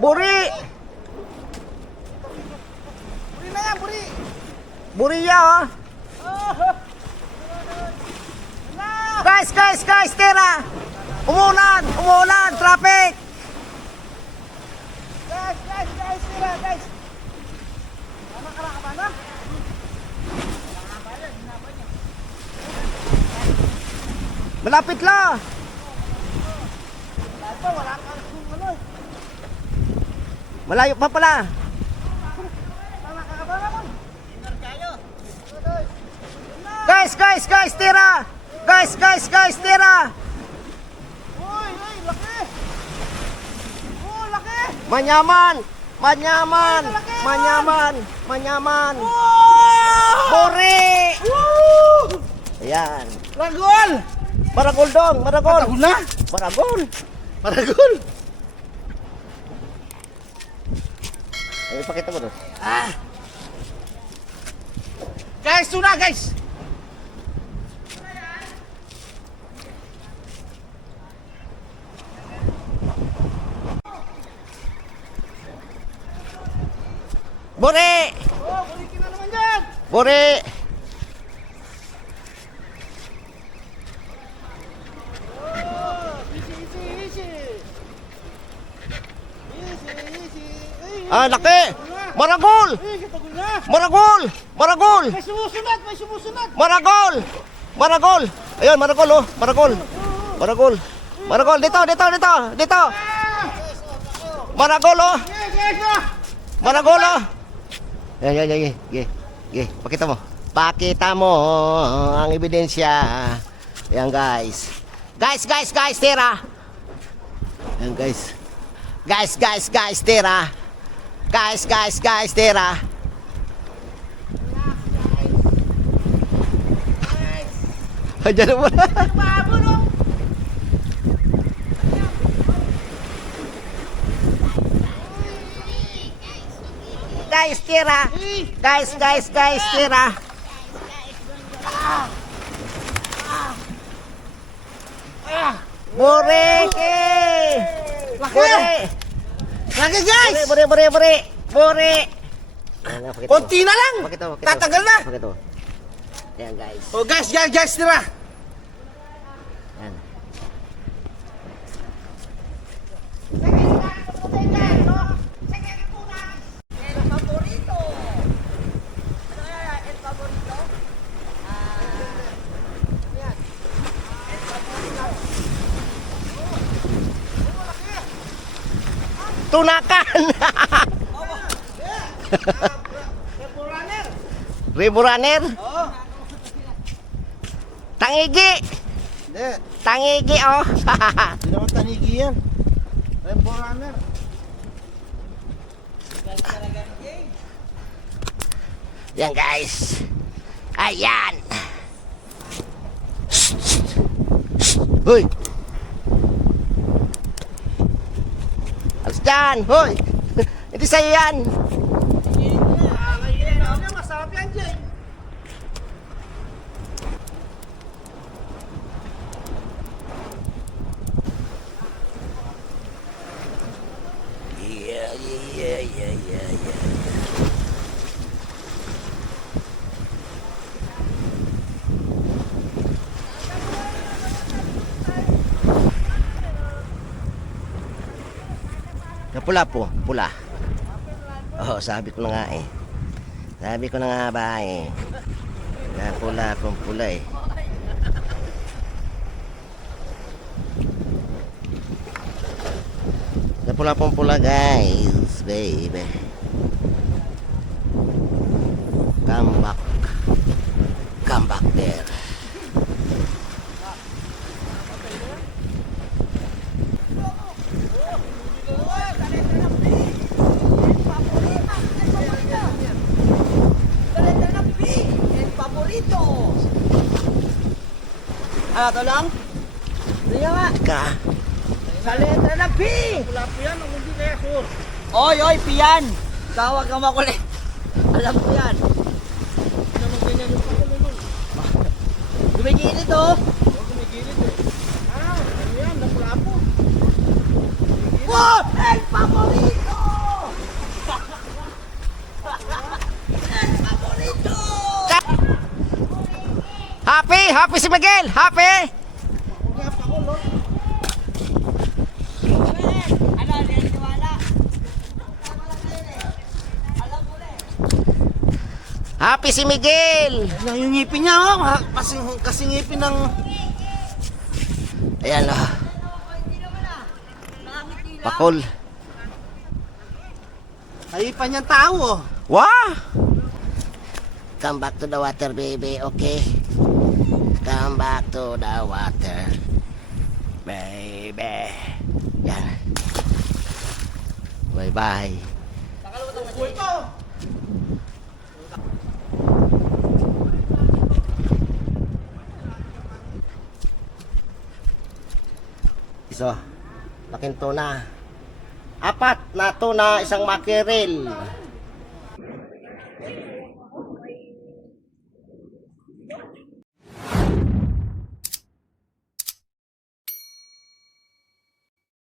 Buri! Buri na yan, buri! Buriya, oh! Guys, tira! Umulan! Traffic! Guys, tira, guys! Tama ka na, na? Malapit la! Wala ka ano. Malayo pa pala! Tama ka ba naman? Inner kayo. Guys, tira! Guys, tira! Uy, laki! Oh, laki! Manyaman! Buri! Ayan. Ragol! Maragol dong, maragol! Patagol na? Maragol! Ay, pakita mo doon. Guys, tuna guys! Buri! Oh, bulikin na naman dyan! Buri! Ah, laki! Maragol! Patagol na! Maragol! May sumusunod! Maragol! Ayun, maragol, oh. Maragol, dito! Maragol, oh. Maragol, oh. Yan. Pakita mo ang ebidensya. Ayan, guys. Guys, tira. Ayan, guys. Guys, tira. Guys, tira. Diyan mo na. Guys, tira. Guys, tira. Bureke! Laki guys! Buri! Konti na lang! Pakita mo. Tatagal na! Pakita mo. Ayan, guys. Oh guys, tira! Ayan. Tunakan! Ribu runner? Oo. Tangigi! Hindi. Tangigi, oh! Hindi naman tanigi yan. Rainbow runner. Yan, guys. Ayan! Hoy! Alas dyan! Hoy! Hindi sa'yo yan! Masarap yan dyan. Yeah. Napula po, pula. Oh, sabi ko na nga eh. Sabi ko na nga ba eh. Napula pong pula eh. Napula pong pula, guys, baby. Come back there. Ito lang? Hindi nga. Ka. Sa letra ng P! Wala po yan, ang hindi kaya sur. Oy, P yan! Tawag ka makulit. Alam ko yan. Naman ganyan yung pakulo nun. Gumigilid oh! Gumigilid eh. Ano yan? Napula po. Wow! El Favorito! Happy si Miguel! Happy! Ano, hindi wala. Happy si Miguel! Na yung ngipin niya, oh. Kasi ngipin ng... Ayan o. Pakol. Hayipan niyang tao, oh. Wow! Come back to the water, baby, okay? Come back to the water, baby. Yan. Bye-bye. Iso, laking tuna. 4 na tuna, isang makiril.